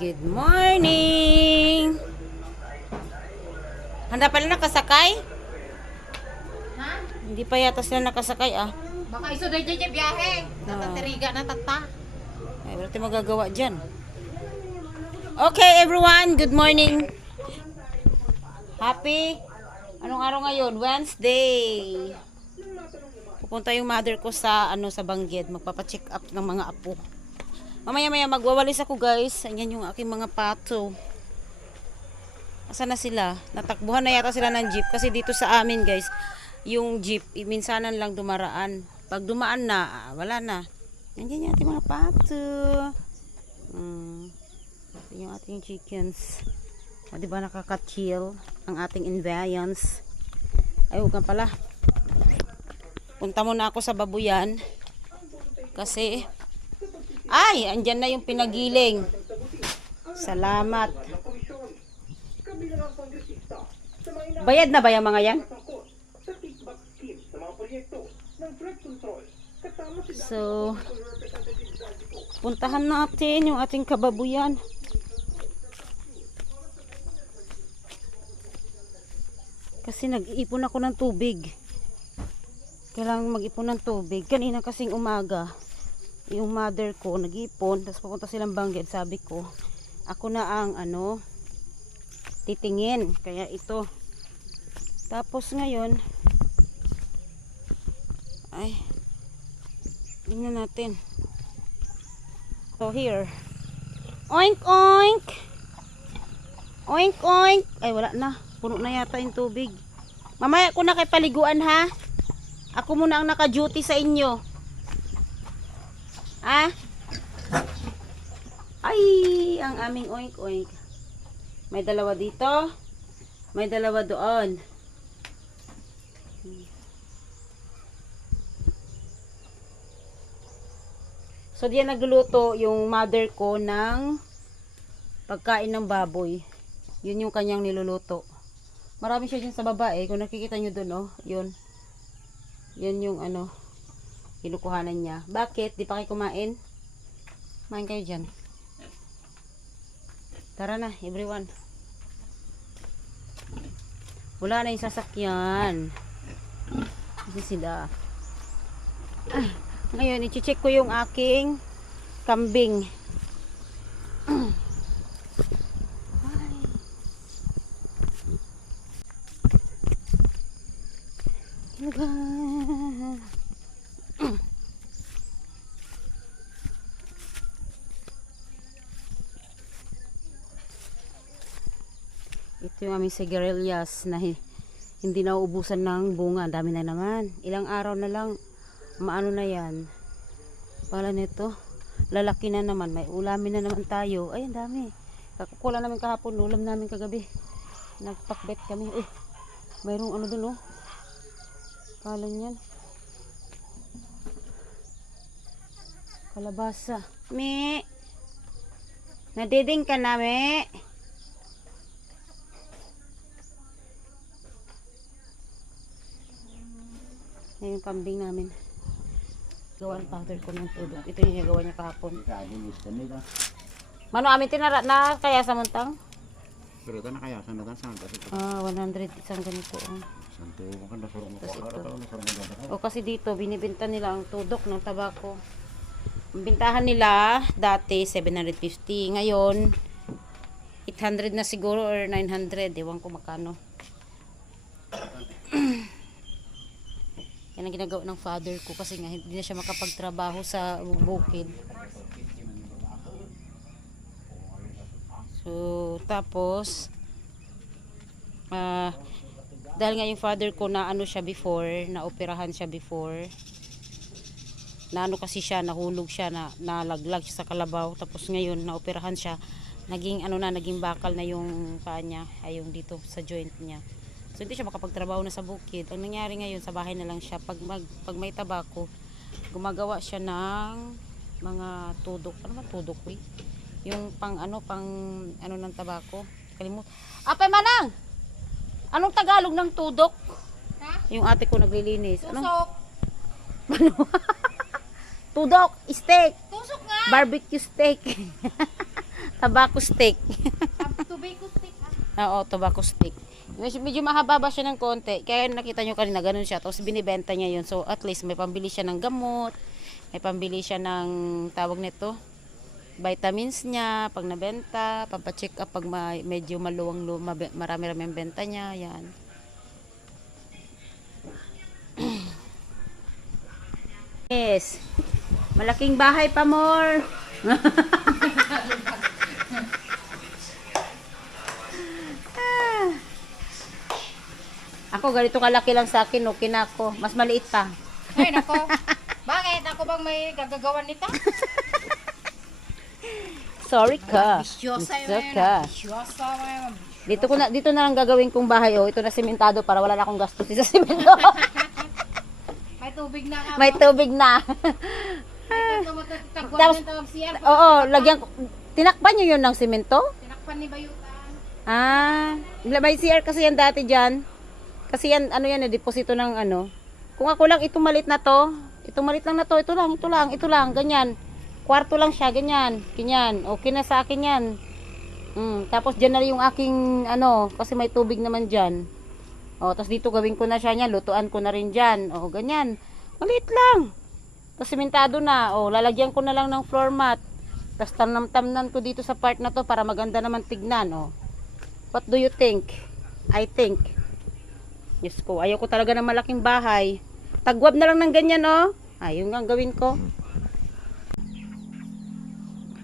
Good morning! Handa pala nakasakay? Ha? Hindi pa yata sila nakasakay ah. Baka iso dahil dyan biyahe. Tatatiriga na tata. Ay, wala tayong magagawa dyan. Okay everyone, good morning. Happy? Anong araw ngayon? Wednesday. Pupunta yung mother ko sa ano sa Bangged, magpapa-check up ng mga apo. Mamaya-maya magwawalis ako guys. Ayan yung aking mga pato. Asa na sila? Natakbuhan na yata sila ng jeep kasi dito sa amin guys, yung jeep minsanan lang dumaraan. Pag dumaan na, ah, wala na. Nandiyan yung ating mga pato. Mm. Ito yung ating chickens. O, di ba nakaka-chill ang ating invariance? Ay, huwag pala. Punta muna ako sa babuyan. Kasi, ay, andyan na yung pinagiling. Salamat. Bayad na ba yung mga yan? So, puntahan natin yung ating kababuyan. Kasi nag-iipon ako ng tubig. Kailangan mag-ipon ng tubig. Kanina kasing umaga, yung mother ko nag-ipon, tapos pupunta silang banggit. Sabi ko, ako na ang ano, titingin. Kaya ito. Tapos ngayon, ay, tingnan natin. So here. Oink oink. Oink oink. Ay wala na. Puno na yata yung tubig. Mamaya ko na kay paliguan ha. Ako muna ang naka-duty sa inyo. Ha? Ay, ang aming oink oink. May dalawa dito. May dalawa doon. So diyan nagluluto yung mother ko ng pagkain ng baboy. Yun yung kanyang niluluto. Marami siya dyan sa baba eh. Kung nakikita nyo dun oh. Yun. Yun yung ano. Kinukuhanan niya. Bakit? Di pa kayo kumain? Kumain kayo dyan. Tara na everyone. Wala na yung sasakyan. Kasi sila. Ah, ngayon, i-check ko yung aking kambing. Ay. Ito yung aming sigarilyas na hi- hindi na uubusan ng bunga. Dami na naman. Ilang araw na lang, maano na yan. Pala nito, lalaki na naman. May ulamin na naman tayo. Ay, ang dami. Kakukula namin kahapon, ulam namin kagabi. Nagpakbet kami. Eh, mayroong ano dun, oh. Kalan yan. Kalabasa. Me. Nadiding ka na, me. Yan yung kambing namin. Gawan powder ko ng tulog. Ito yung nagawa niya kahapon. Mano amin tinara na kaya sa muntang? Pero ito na kaya, saan na saan? Kasi Ah, 100 isang ganito. oh. santo. Araw nasuro mo ko. O kasi dito, binibenta nila ang tudok ng tabako. Ang bintahan nila, dati 750. Ngayon, 800 na siguro or 900. Ewan ko makano. Yan ang ginagawa ng father ko kasi nga hindi na siya makapagtrabaho sa bukid. So, tapos, ah, dahil nga yung father ko na ano siya before, na operahan siya before, na ano kasi siya, nahulog siya, na nalaglag siya sa kalabaw, tapos ngayon, na operahan siya, naging ano na, naging bakal na yung paa niya, ay yung dito sa joint niya. So hindi siya makapagtrabaho na sa bukid. Ang nangyari ngayon, sa bahay na lang siya, pag, mag, pag may tabako, gumagawa siya ng mga tudok, ano ba tudok eh? Yung pang ano, pang ano ng tabako. Kalimut. Apay manang! Anong Tagalog ng tudok? Ha? Yung ate ko naglilinis. Anong Tusok. tudok? Steak. Tusok nga. Barbecue steak. Tobacco stick. Tubig ko stick ha. Oo, tobacco stick. Medyo, mahaba ba siya ng konti. Kaya nakita nyo kanina, ganun siya. Tapos binibenta niya yun. So, at least may pambili siya ng gamot. May pambili siya ng tawag nito. Vitamins niya, pag nabenta, pampacheck up pag ma- medyo maluwang, marami-rami ang benta niya. Yan. yes. Malaking bahay pa more. Ako, ganito kalaki lang sa akin, okay na ako. Mas maliit pa. Ay nako. Bakit? Ako bang may gagagawan nito? Sorry ka. Bisyosa Gusto yun. ka. Bisyosa mo yun. Dito ko na dito na lang gagawin kong bahay oh. Ito na sementado para wala na akong gastos sa semento. May tubig na ka. May tubig na. Tapos-. Oo, lagyan ko. Tinakpan niyo yun ng semento? Tinakpan ni Bayutan. Ah, may CR kasi yan dati dyan. Kasi yan, ano yan, eh, deposito ng ano. Kung ako lang, itong malit na to, itong malit lang na to, ito lang, ito lang, ito lang, ganyan. Kwarto lang siya, ganyan, ganyan. Okay na sa akin yan. Mm, tapos dyan na yung aking, ano, kasi may tubig naman dyan. O, tapos dito gawin ko na siya niya, lutuan ko na rin dyan. O, ganyan. Maliit lang. Tapos simentado na. O, lalagyan ko na lang ng floor mat. Tapos tanam-tamnan ko dito sa part na to para maganda naman tignan. O. What do you think? I think. Yes ko, ayaw talaga ng malaking bahay. Tagwab na lang ng ganyan, oh. Ayun nga ang gawin ko.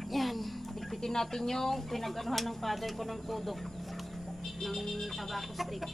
Yan. Ligpitin natin yung pinag-anuhan ng father ko ng tudok. Ng tobacco stick.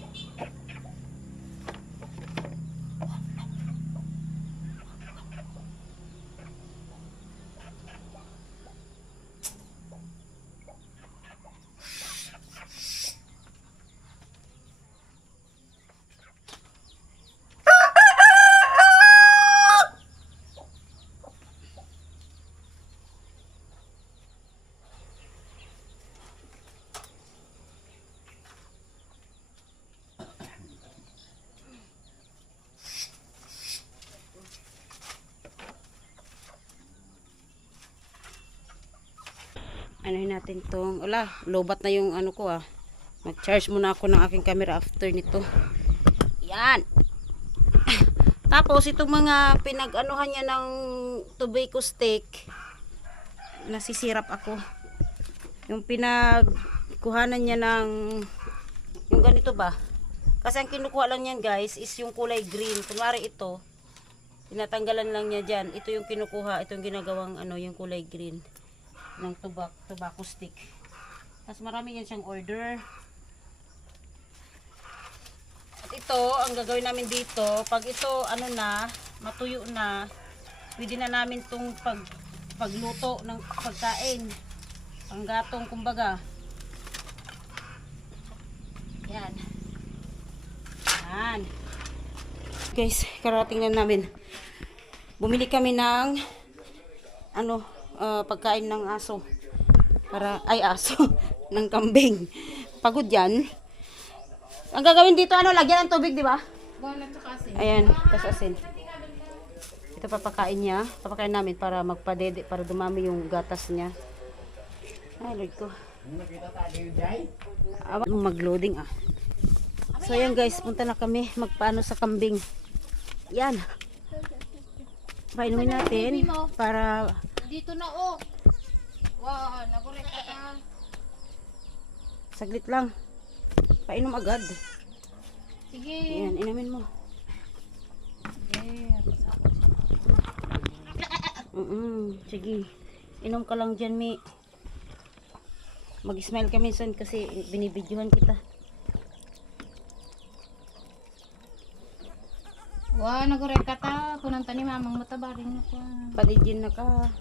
Anuhin natin tong, wala, lobat na yung ano ko ah. Mag-charge muna ako ng aking camera after nito. Yan. Tapos itong mga pinag-anuhan niya ng tobacco stick, nasisirap ako. Yung pinagkuhanan niya ng, yung ganito ba? Kasi ang kinukuha lang niyan guys is yung kulay green. Kunwari ito, tinatanggalan lang niya dyan. Ito yung kinukuha, ito yung ginagawang ano, yung kulay green ng tobak, tobacco stick. Tapos marami yan siyang order. At ito, ang gagawin namin dito, pag ito ano na, matuyo na, pwede na namin tong pag, pagluto ng pagkain. Panggatong kumbaga. Yan. Yan. Guys, karating na namin. Bumili kami ng ano, ah, pagkain ng aso. Para, ay aso, ng kambing. Pagod yan. Ang gagawin dito, ano, lagyan ng tubig, di ba? Ayan, tas asin. Ito papakain niya. Papakain namin para magpadede, para dumami yung gatas niya. Ay, Lord ko. Awa, mag-loading ah. So yan guys, punta na kami magpaano sa kambing. Yan. Painumin natin para Dito na oh. Wow, nagurek ka ka. saglit lang. Painom agad. Sige. Yan, inumin mo. Mm sige. Inom ka lang dyan, Mi. Mag-smile ka minsan kasi binibidyohan kita. Wow, nagurek ka ta. Kunang tani mamang matabaring na ko. Paligin na ka.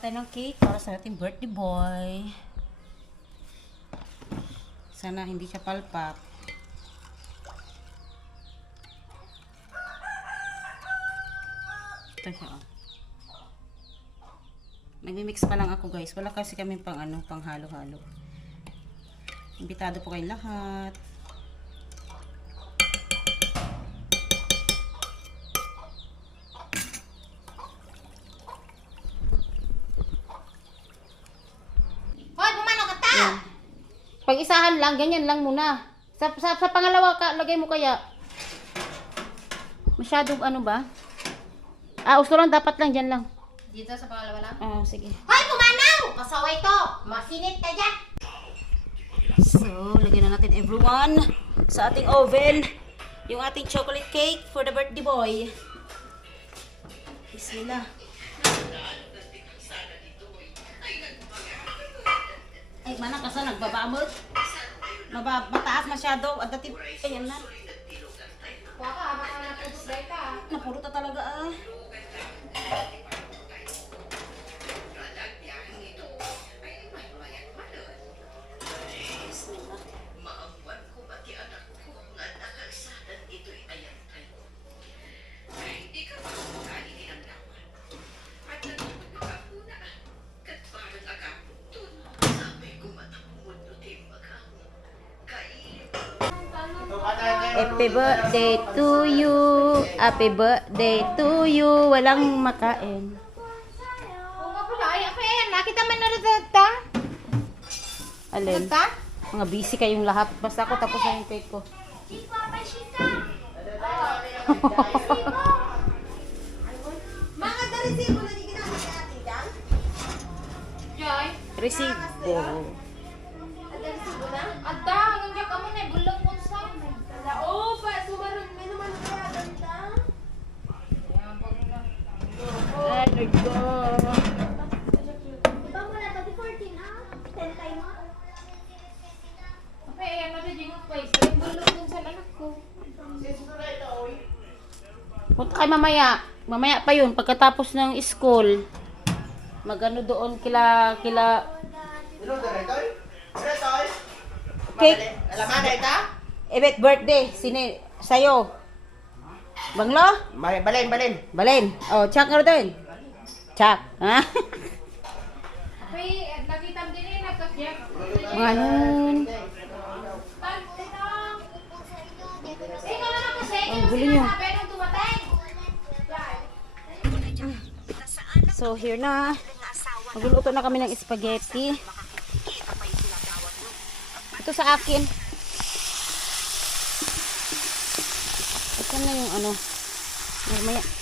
Tayo ng cake para sa ating birthday boy. Sana hindi siya palpak. Ito siya. oh. Nagmi-mix pa lang ako guys. Wala kasi kami pang ano, pang halo-halo. Imbitado po kayong lahat. Umpisahan lang, ganyan lang muna. Sa, sa, sa pangalawa ka, lagay mo kaya. Masyadong ano ba? Ah, usto lang, dapat lang, dyan lang. Dito sa pangalawa lang. Ah, sige. Hoy, pumanaw! Pasaway to! Masinit ka dyan! So, lagyan na natin everyone sa ating oven. Yung ating chocolate cake for the birthday boy. Bismillah. Ay, mana kasi nagbabamot. Maba, mataas masyado. At dati, ayan na. Kuha ka, baka napudusday ka. Napulot na talaga ah. Happy birthday to you. Happy birthday to you. Walang makain. Nakita man na ta? Alin? Ta? Mga busy kayong lahat. Basta ako tapos na yung cake ko. Mga darisibo na di ginamit natin? Joy? Resibo. Darisibo na? Ada, hanggang dyan ka mo na, bulong ko sa Oo, pa, sumarang, may naman kaya ganda. Let it go. Iba mo na, pati 14 ah. 10 time mo. Apa, ayan na rin yung place. Yung bulong dun sa anak ko. Punta kayo mamaya. Mamaya pa yun. Pagkatapos ng school. Magano doon kila, kila... Cake. Alaman na ita? Evet, birthday. Sini, sa'yo. Banglo? Balin, balin, balin. Balin. Oh, check nga doon. Check. Ha? Apa, eh, nakita mo din eh, nagkakyak. Mga nun. Ang gulo tumatay. So, here na. Magluluto na kami ng spaghetti. Ito sa akin. Ito na yung ano. Mamaya.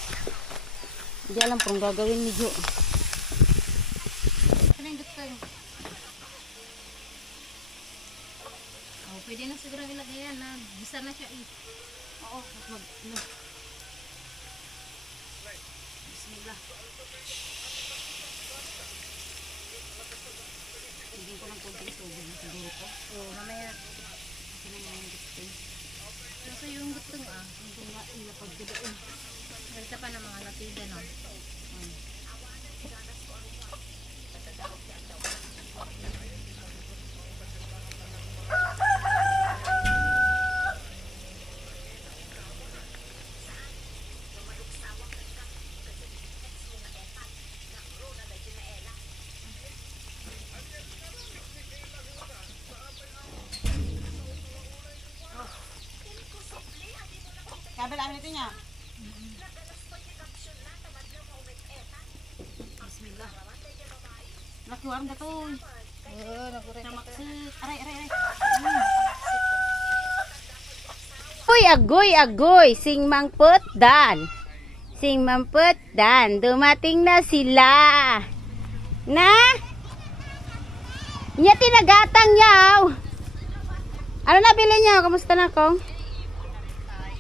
Hindi alam kung gagawin ni Jo. Ano? Oh, pwede na siguro ilagay yan na bisa na siya eh. Oo, mag, ano. Bismillah. Hindi ko ng konting tubig na siguro ko. Oh, mamaya. Kasi na yung gusto. Kasi yung gusto ah. Hindi nga ilapag ko doon. Ganito pa ng mga latida no. Kabel amin ito niya. Bismillah. Laki warm na to. Oo, nagurek. Maksud. Aray, aray, aray. Uy, agoy, agoy. Sing mangput dan. Sing mamput dan. Dumating na sila. Na? Nya tinagatang yaw. Ano na bili niyo? Kamusta na kong?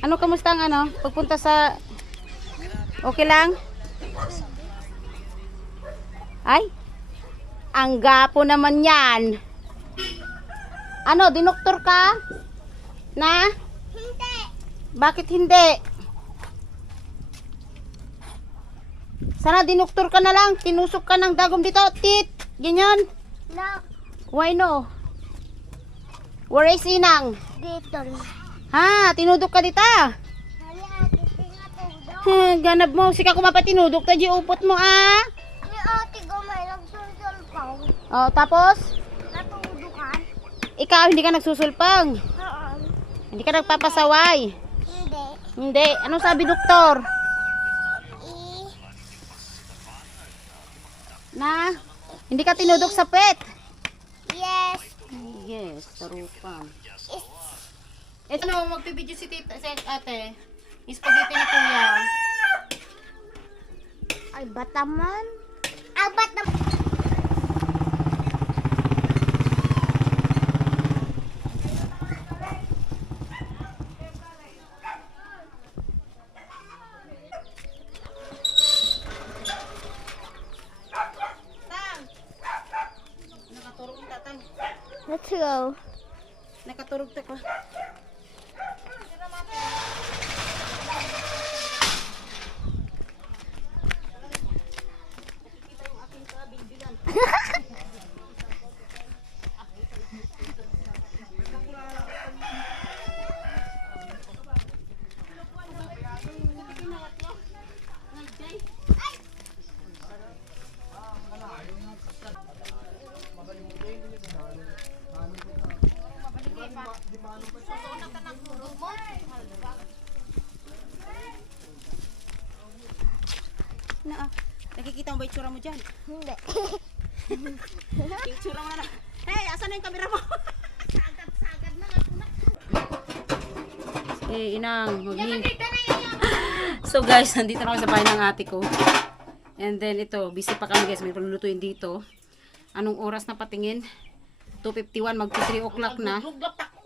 Ano kamusta ang ano? Pagpunta sa Okay lang? Ay, ang gapo naman yan. Ano, dinoktor ka? Na? Hindi. Bakit hindi? Sana dinoktor ka na lang. Tinusok ka ng dagom dito. Tit. Ganyan. No. Why no? Where is Inang? Dito. Ha, tinudok ka. Hmm, ganab mo. Sika ko mapatinudok. Tadji upot mo ah. Ni ate ko may nagsusul pa. Oh, tapos? Natudukan. Ikaw, hindi ka nagsusulpang. Oo. Hindi ka nagpapasaway. Hindi. Hindi. Anong sabi doktor? I. Na? Hindi ka tinudok sa pet. Yes. Yes, tarupan. Ito no, magpibidyo si tita, si ate. Spaghetti ni kuya. Ay, bataman. Ay, batam. Huh? Nakikita mo dyan? Hindi. Yung tsura mo na na. Hey, asan na yung camera mo? Eh, inang, maging. So guys, nandito na ako sa bahay ng ate ko. And then ito, busy pa kami guys, may lulutuin dito. Anong oras na patingin? 2.51, mag 3 o'clock na.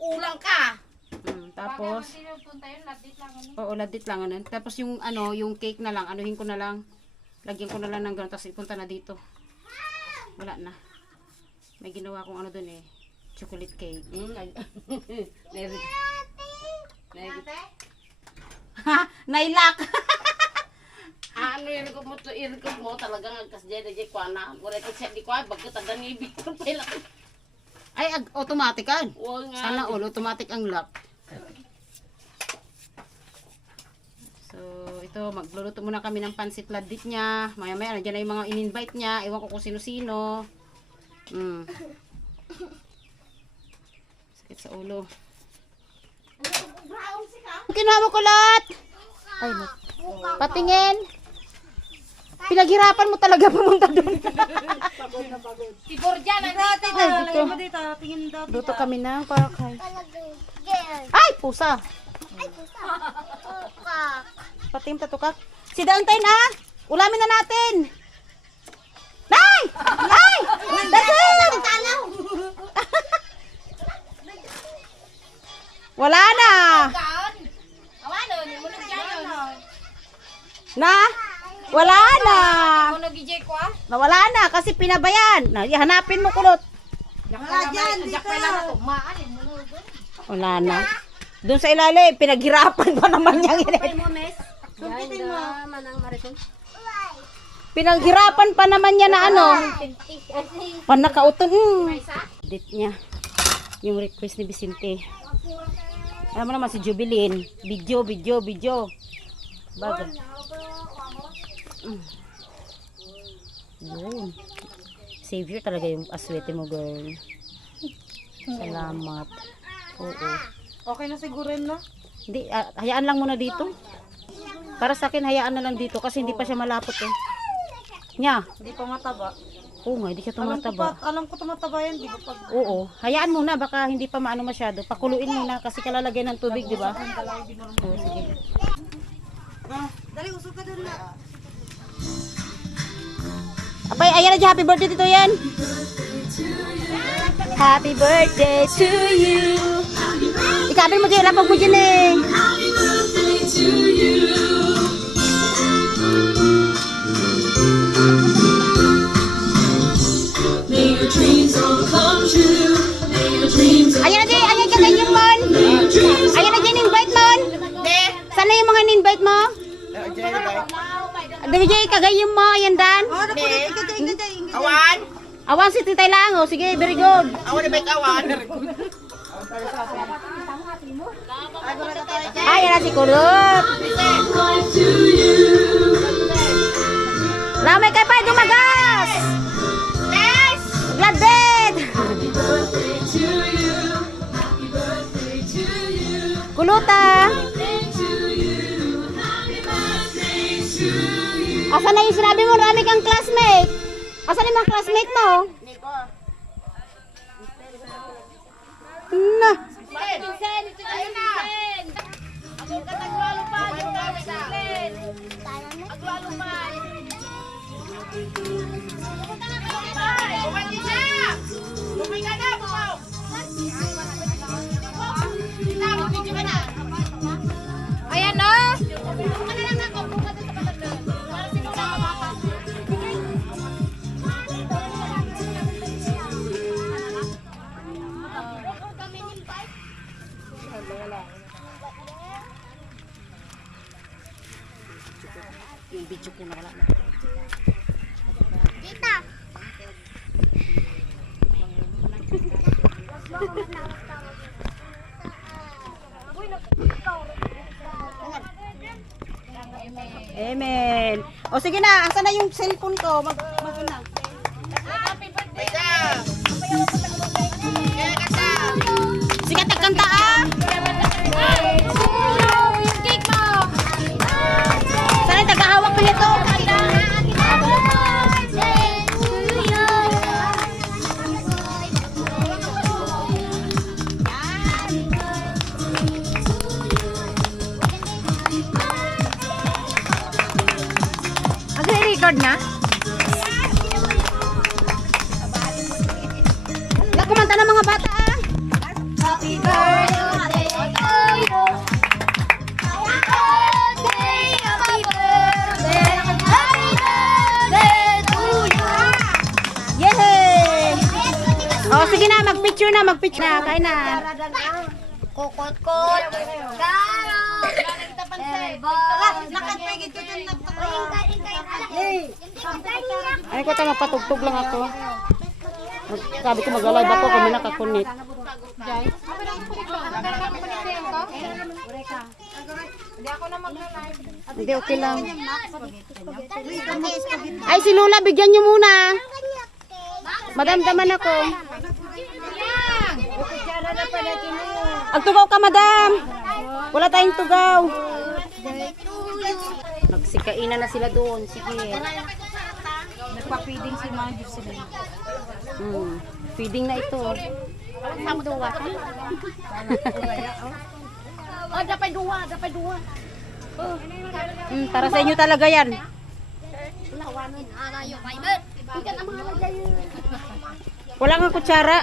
Ulang ka. Mm, tapos, ano. oo, ladit lang. Ano. Tapos yung ano, yung cake na lang, anuhin ko na lang. Lagyan ko na lang ng gano'n, tapos ipunta na dito. Wala na. May ginawa akong ano dun eh. Chocolate cake. Hmm, nairig- Ha! Nailak! Ah, ano yun ko mo to irikot mo talagang agkas dyan dyan kwa na. Wala ko siya di kwa bagkat ang ganibig ko pala. Ay, automatic kan? Sana all, automatic ang lock. So, ito, magluluto muna kami ng pansit ladit niya. Maya-maya, nandiyan na yung mga in-invite niya. Ewan ko kung sino-sino. Mm. Sakit sa ulo. Kinuha mo kulot! Ay, na- patingin. Pinaghirapan mo talaga pumunta doon. Si Borja, nandito. Ay, dito. Luto kami ng parakay. Palagay. Girl. Ay, pusa. Ay, pusa. Puka. Patim tatukak. Si Daon tayo na. Ulamin na natin. Nay! Nay! Daon! Wala na. Na? Wala na. Nawala na kasi pinabayan. Na, hanapin mo kulot. Pala na Wala na. Doon sa ilalim, pinaghirapan pa naman niyang init. Sumpitin mo. Manang Marisol. Pinaghirapan pa naman niya na ano. Panakauton. Mm. Date niya. Yung request ni Vicente. Alam mo naman si Jubilin. Video, video, video. Bago. Mm. Yun. Savior talaga yung aswete mo, girl. Salamat. Oo. Okay na siguro yun no? Hindi, ah, hayaan lang muna dito. Para sa akin, hayaan na lang dito kasi hindi pa siya malapot eh. Nya. Hindi pa mataba. Oo nga, hindi siya tumataba. alam ko tumataba yan, di ba pag Oo. Hayaan muna, baka hindi pa maano masyado. Pakuluin muna kasi kalalagyan ng tubig, di ba? Oo, sige. Dali, usog ka doon na. Apay, ayan na dyan. Happy birthday dito yan. Happy birthday to you. Ikabin mo dyan, lapag mo dyan eh. May your dreams all come true. May your dreams all Ayan na dyan, ayan dyan ganyan mon. Ayan na dyan, invite mon. Sana yung mga in-invite mo? DJ, kagayim mo, ayan dan. Awan! Awan si Titay lang, oh. Sige, very good. Awan na ba ikawan? Ay, yan na si you. Lamay kay pa, dumagas! Yes! To you. Kuluta! Asan na yung sinabi mo, rami kang classmate? Asan yung mga classmate mo? Na. Vincent, ito Yung video ko na wala na. Tita. Amen. O sige na, asa na yung cellphone ko? Mag, Nag-record na? Kumanta ng mga bata ah. Happy birthday to you. Happy birthday, happy birthday, happy birthday to you. Yay! O sige na, mag-picture na, mag-picture na. Kain na. Kokot-kot. Karo. Nakatpigit ko dyan na Ay ko ta magpatugtog lang ako. Mag- Sabi ko mag-live ako kung may nakakunit. Hindi, okay lang. Ay, si Lola, bigyan niyo muna. Madamdaman ako. Agtugaw ka, madam. Wala tayong tugaw. Nagsikainan na sila doon. Sige. Nagpa-feeding si Manju sila. Hmm. Feeding na ito. Oh, dapat dua, dapat dua. Hmm, para sa inyo talaga yan. Wala nga kutsara.